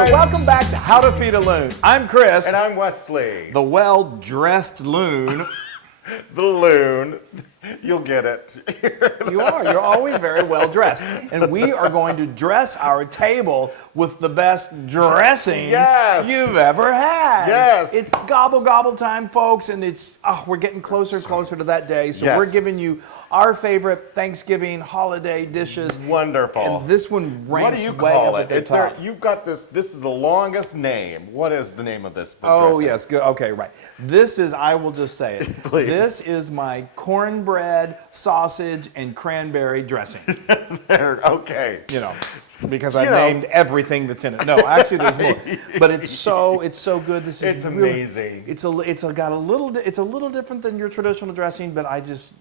So welcome back to How to Feed a Loon. I'm Chris. And I'm Wesley. The well-dressed loon. The loon. You'll get it. You are. You're always very well dressed. And we are going to dress our table with the best dressing you've ever had. Yes. It's gobble gobble time, folks, and it's we're getting closer and closer to that day. So we're giving you our favorite Thanksgiving holiday dishes. Wonderful. And this one ranks what do you way call up it? at the top. You've got this. This is the longest name. What is the name of this? Oh, dressing? yes. Good. Okay, right. This is, I will just say it. Please. This is my cornbread, sausage, and cranberry dressing. Okay. You know, because I named everything that's in it. No, actually, there's more. But it's so good. This is amazing. It's a little different than your traditional dressing, but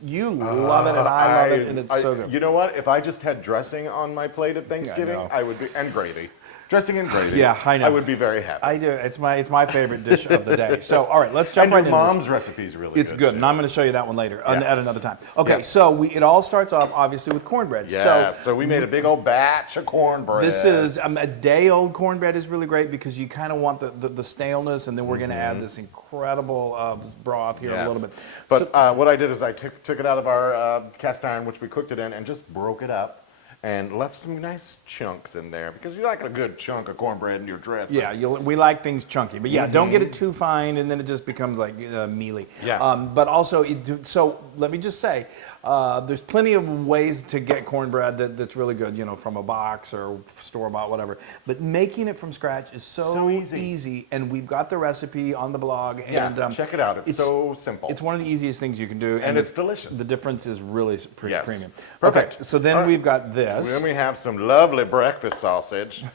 you love it and I love it, and it's so good. You know what? If I just had dressing on my plate at Thanksgiving, I would be, and gravy. Dressing and gravy. Yeah, I know. I would be very happy. I do. It's my favorite dish of the day. So, all right, let's jump and right into your this. mom's recipe is really It's good, too. and I'm going to show you that one later at another time. Okay, so it all starts off obviously with cornbread. So we made a big old batch of cornbread. This is a day-old cornbread is really great because you kind of want the staleness, and then we're going to add this incredible broth here in a little bit. But what I did is I took it out of our cast iron, which we cooked it in, and just broke it up. And left some nice chunks in there because you like a good chunk of cornbread in your dressing. Yeah, we like things chunky, but don't get it too fine, and then it just becomes like mealy. Yeah. But also, so let me just say, there's plenty of ways to get cornbread that's really good, from a box or store-bought, whatever. But making it from scratch is so easy, and we've got the recipe on the blog. And check it out. It's so simple. It's one of the easiest things you can do, and it's delicious. The difference is really premium. Perfect. Okay, so then we've got this. Then we have some lovely breakfast sausage.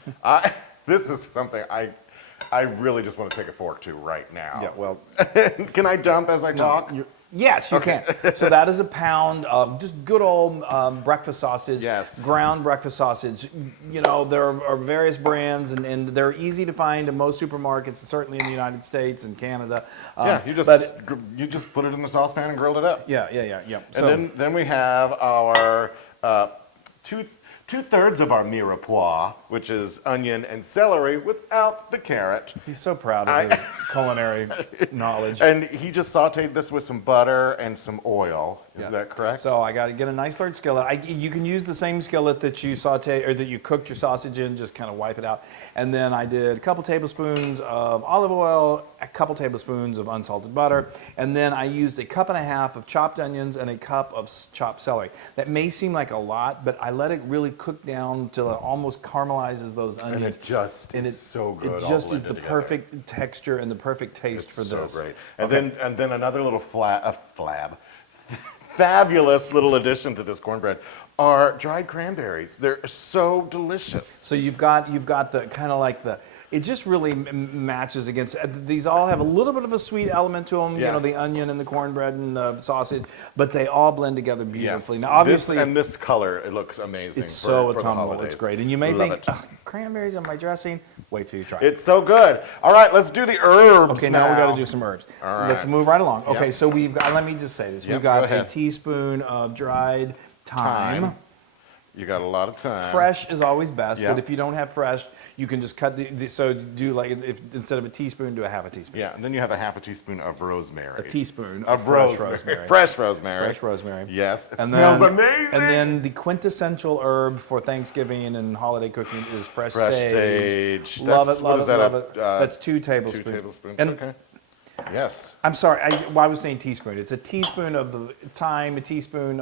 This is something I really just want to take a fork to right now. Yeah, well. Can I dump as I talk? Yes, you can. So that is a pound of just good old breakfast sausage. Yes. Ground breakfast sausage. There are various brands, and they're easy to find in most supermarkets, certainly in the United States and Canada. You just put it in the saucepan and grilled it up. Yeah. And then we have our two-thirds of our Mirepoix, which is onion and celery without the carrot. He's so proud of his culinary knowledge. And he just sauteed this with some butter and some oil. Is that correct? So I got to get a nice large skillet. You can use the same skillet that you saute or that you cooked your sausage in, just kind of wipe it out. And then I did a couple tablespoons of olive oil, a couple tablespoons of unsalted butter, and then I used a cup and a half of chopped onions and a cup of chopped celery. That may seem like a lot, but I let it really cook down until it almost caramelizes those onions. And it's so good. It just is the perfect texture and the perfect taste for this. It's so great. And then another little fabulous little addition to this cornbread are dried cranberries. They're so delicious. So you've got the kind of like it just really matches against, these all have a little bit of a sweet element to them, the onion and the cornbread and the sausage, but they all blend together beautifully. Yes. Now obviously, this color, it looks amazing. It's so for autumnal, it's great. And you may think, cranberries in my dressing? Wait till you try it. It's so good. All right, let's do the herbs. Okay, now we got to do some herbs. All right. Let's move right along. Okay, so we've got, let me just say this. We've got go a teaspoon of dried thyme. You got a lot of time. Fresh is always best, but if you don't have fresh, you can just cut so do like instead of a teaspoon, do a half a teaspoon. Yeah, and then you have a half a teaspoon of rosemary. A teaspoon of fresh rosemary. Fresh rosemary. Fresh rosemary. Yes, it smells amazing. And then the quintessential herb for Thanksgiving and holiday cooking is fresh sage. Love it. That's 2 tablespoons. 2 tablespoons. And yes. I'm sorry, I was saying teaspoon. It's a teaspoon of the thyme, a tablespoon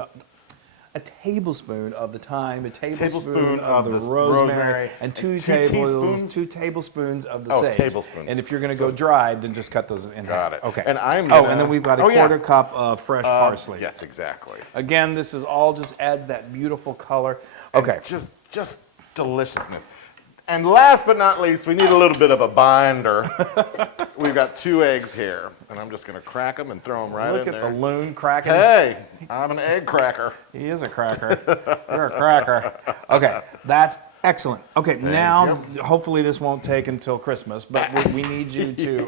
of the thyme, a tablespoon of the rosemary, and 2 tablespoons of the sage. Tablespoons. And if you're going to go dried, then just cut those in half. Got it. Okay. And and then we've got a quarter cup of fresh parsley. Yes, exactly. Again, this is all just adds that beautiful color. Okay. And just deliciousness. And last but not least, we need a little bit of a binder. We've got 2 eggs here, and I'm just going to crack them and throw them right in there. Look at the loon cracking. Hey, I'm an egg cracker. He is a cracker. You're a cracker. Okay, that's excellent. Okay, now hopefully this won't take until Christmas, but we need you to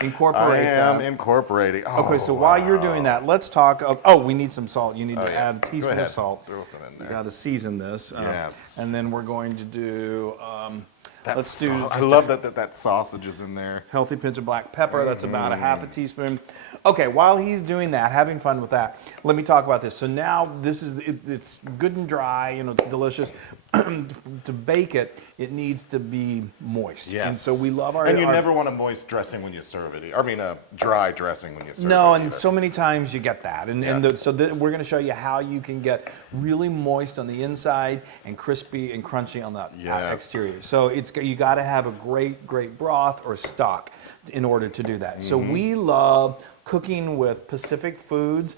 incorporate I am incorporating. Okay, so while you're doing that, let's talk we need some salt. You need to add a teaspoon of salt. Throw some in there. You got to season this. Yes. And then we're going to do Let's do. I love that sausage is in there. Healthy pinch of black pepper. That's about a half a teaspoon. Okay, while he's doing that, having fun with that, let me talk about this. So now this is it's good and dry. You know, it's delicious. To bake it, it needs to be moist. Yes. And so we love our. And you never want a moist dressing when you serve it. I mean, a dry dressing when you serve it. No, and either. so many times you get that. And, we're going to show you how you can get really moist on the inside and crispy and crunchy on the exterior. So you got to have a great broth or stock in order to do that. So we love cooking with Pacific Foods.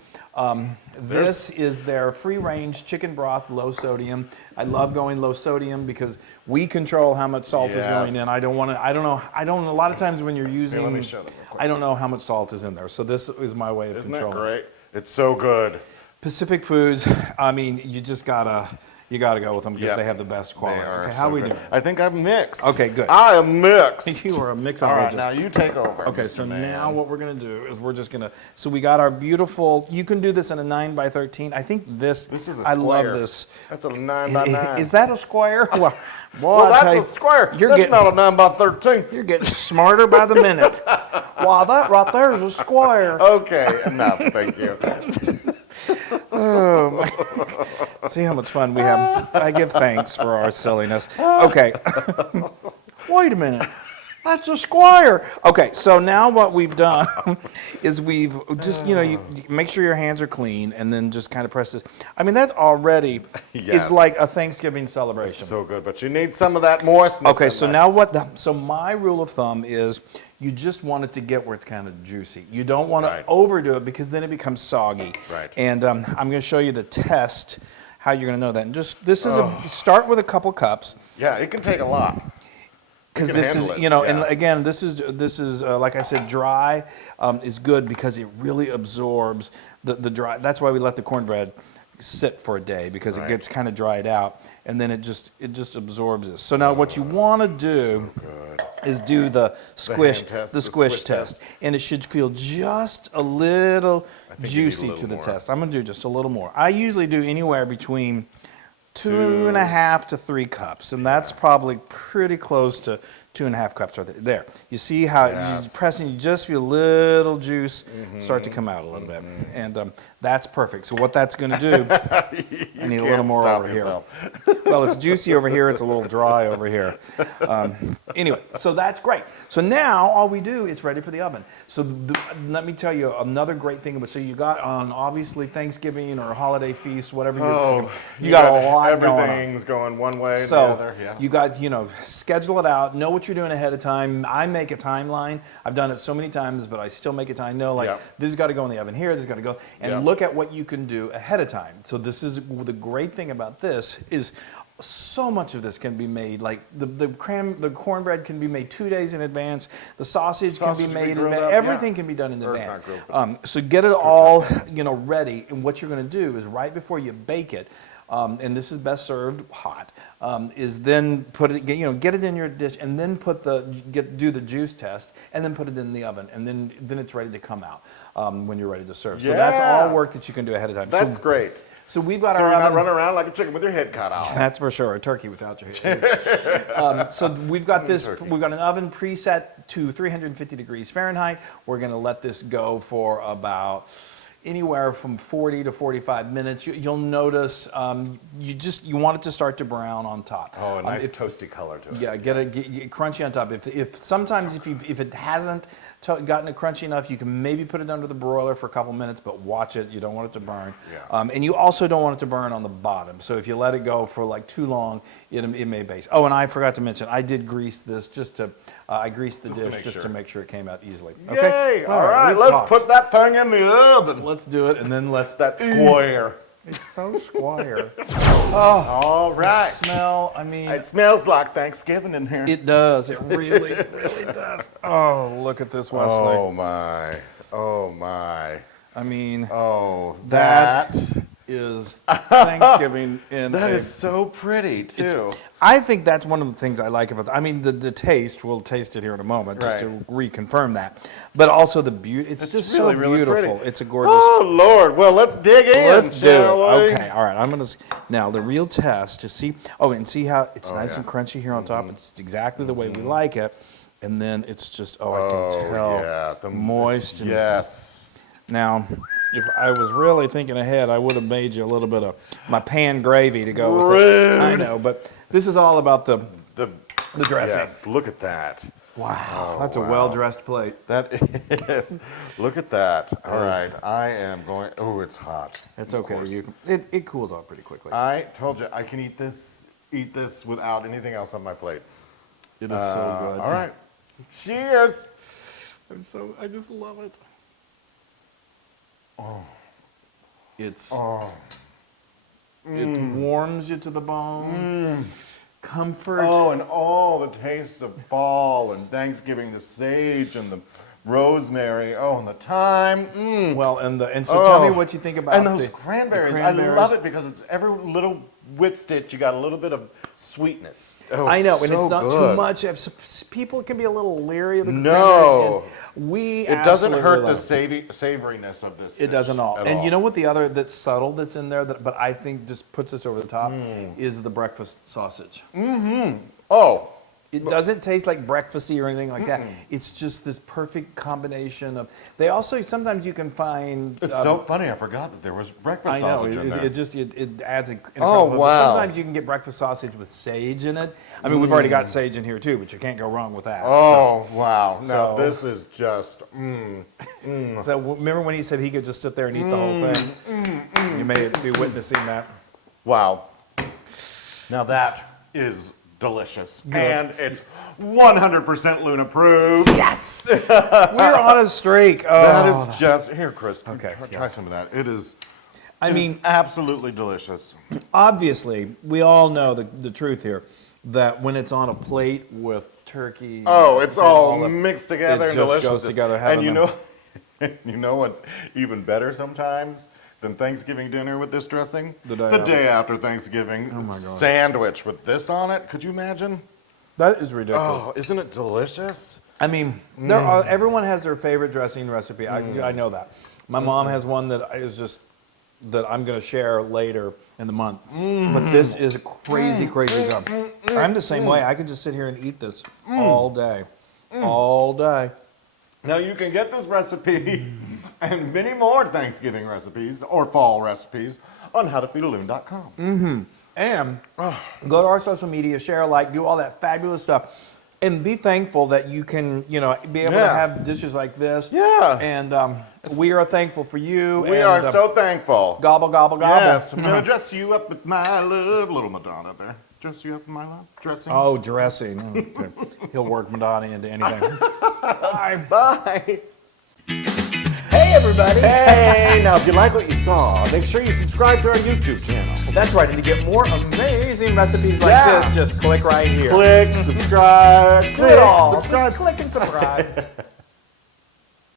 This is their free-range chicken broth, low sodium. I love going low sodium because we control how much salt is going in. I don't know. A lot of times when you're using, let me show them real quick. I don't know how much salt is in there. So this is my way of Isn't controlling. that great? It's so good. Pacific Foods. I mean, you gotta go with them because they have the best quality. They are Okay, so how we good. doing? I think I'm mixed. Okay, good. I am mixed. You are a mix. All right, now you take over. Okay, Mr. so Man. now what we're gonna do is we're just gonna. So we got our beautiful. You can do this in a 9x13. I think this. This is a I square. love this. That's a 9x9. Is that a square? Well, Well, I tell that's you, a square. You're That's getting, not a 9x13. You're getting smarter by the minute. Wow, that right there is a square. Okay, enough. Thank you. See how much fun we have. I give thanks for our silliness. Okay. Wait a minute. That's a square. Okay, so now what we've done is we've just, you make sure your hands are clean and then just kind of press this. I mean, that already is like a Thanksgiving celebration. So good, but you need some of that moistness. Okay, so now so my rule of thumb is you just want it to get where it's kind of juicy. You don't want to overdo it because then it becomes soggy. Right. And I'm going to show you the test, how you're going to know that. And just, this is start with a couple cups. Yeah, it can take a lot. Because this is, and again, this is like I said, dry is good because it really absorbs the dry. That's why we let the cornbread sit for a day because it gets kind of dried out, and then it just absorbs it. So now what you want to do is do the squish test, and it should feel just a little juicy to the test. I'm going to do just a little more. I usually do anywhere between 2.5 to 3 cups, and that's probably pretty close to 2.5 cups right there. You see how you're pressing, you just feel a little juice start to come out a little bit, and that's perfect. So what that's going to do, I need a little more over here. Well, it's juicy over here, it's a little dry over here. Anyway, so that's great. So now all we do is ready for the oven. So let me tell you another great thing. So you got on obviously Thanksgiving or a holiday feast, whatever you're cooking, you got a lot going on. Everything's going one way or the other. Yeah. You got, schedule it out, know what you're doing ahead of time. I make a timeline. I've done it so many times, but I still make a time. Know this has got to go in the oven here, this has got to go, and look at what you can do ahead of time. So this is the great thing about this is so much of this can be made, like the cornbread can be made 2 days in advance. The sausage can be made in advance. Everything can be done in advance. So get it all, ready. And what you're going to do is right before you bake it, and this is best served hot, is then put it, get it in your dish, and then do the juice test, and then put it in the oven, and then it's ready to come out when you're ready to serve. So that's all work that you can do ahead of time. That's great. So we've got So our you're not oven. running around like a chicken with your head cut off. That's for sure, a turkey without your head. So we've got this. We've got an oven preset to 350 degrees Fahrenheit. We're going to let this go for about anywhere from 40 to 45 minutes. You'll notice you want it to start to brown on top. Oh, a nice toasty color to it. Yeah, get crunchy on top. If sometimes if it hasn't gotten it crunchy enough, you can maybe put it under the broiler for a couple minutes, but watch it. You don't want it to burn. Yeah. And you also don't want it to burn on the bottom. So if you let it go for like too long, it may base. Oh, and I forgot to mention, I did grease this I greased the dish just to make sure it came out easily. Okay. Yay! All right, let's put that thing in the oven. Let's do it, and then let's that square. It's so square. All right. Smell. I mean, it smells like Thanksgiving in here. It does. It really does. Oh, look at this, Wesley. Oh my. Oh my. I mean, oh, that is Thanksgiving in That a, is so pretty too. I think that's one of the things I like about I mean, the taste, we'll taste it here in a moment, just to reconfirm that. But also the beauty, it's just really, so really beautiful. pretty. It's a gorgeous. Oh, Lord. Well, let's dig in, Let's do it. shall we? Okay, all right. I'm gonna now the real test to see. Oh, and see how it's nice and crunchy here on top. It's exactly the way we like it. And then it's just I can tell yeah, moist. And, yes. Now, if I was really thinking ahead, I would have made you a little bit of my pan gravy to go with it. I know, but this is all about the dressing. Yes, look at that. Wow, that's a well-dressed plate. That is. Look at that. All right, I am going. Oh, it's hot. It's okay. It cools off pretty quickly. I told you I can eat this without anything else on my plate. It is so good. All right. Cheers. I just love it. Oh. It's Oh. it warms you to the bone. Comfort. Oh, and all the tastes of fall and Thanksgiving, the sage and the rosemary. Oh, and the thyme. Well, and so tell me what you think about and those the cranberries. cranberries. I love it because it's every little whip stitch. You got a little bit of sweetness. Oh, I know, and so it's not good. too much. People can be a little leery of the No. cranberries. And It doesn't absolutely hurt love the savoriness of this. It doesn't all. At And all. you know what the other that's subtle that's in there, but I think just puts this over the top, is the breakfast sausage. Oh. It doesn't taste like breakfasty or anything like that. It's just this perfect combination of. They also sometimes you can find. It's so funny. I forgot that there was breakfast I know sausage in there. it adds. Oh, But wow. sometimes you can get breakfast sausage with sage in it. I mean, we've already got sage in here too, but you can't go wrong with that. Oh, wow. Now, so- this is just, So remember when he said he could just sit there and eat the whole thing? You may be witnessing that. wow. Now, that is delicious. And it's 100% Loon approved. Yes, we're on a streak. Oh, That is just, here, Chris, Okay, try some of that. It is, I mean, absolutely delicious. obviously, we all know the truth here, that when it's on a plate with turkey. Oh, it's and all the- mixed together it and just delicious. goes together, And having you them. know, you know what's even better sometimes than Thanksgiving dinner with this dressing? The The day day after Thanksgiving. Oh my gosh. Sandwich with this on it. Could you imagine? That is ridiculous. Oh, isn't it delicious? I mean, everyone has their favorite dressing recipe. I know that. My mom has one that is just that I'm going to share later in the month. But this is crazy, crazy good. I'm the same way. I could just sit here and eat this all day, all day. Now you can get this recipe and many more Thanksgiving recipes or fall recipes on howtofeedaloon.com. And go to our social media, share, like, do all that fabulous stuff. And be thankful that you can, be able to Yeah. have dishes like this. Yeah. And we are thankful for you. We and, are so thankful. Gobble, gobble, gobble. Yes, I'm gonna dress you up with my love, little Madonna there. Dress you up with my love, dressing. Oh, dressing. Okay. He'll work Madonna into anything. Bye. Bye. Hey, everybody. Hey, now if you like what you saw, make sure you subscribe to our YouTube channel. That's right. And to get more amazing recipes like Yeah. this, just click right here. Click, subscribe, Do it all. subscribe. Just click and subscribe.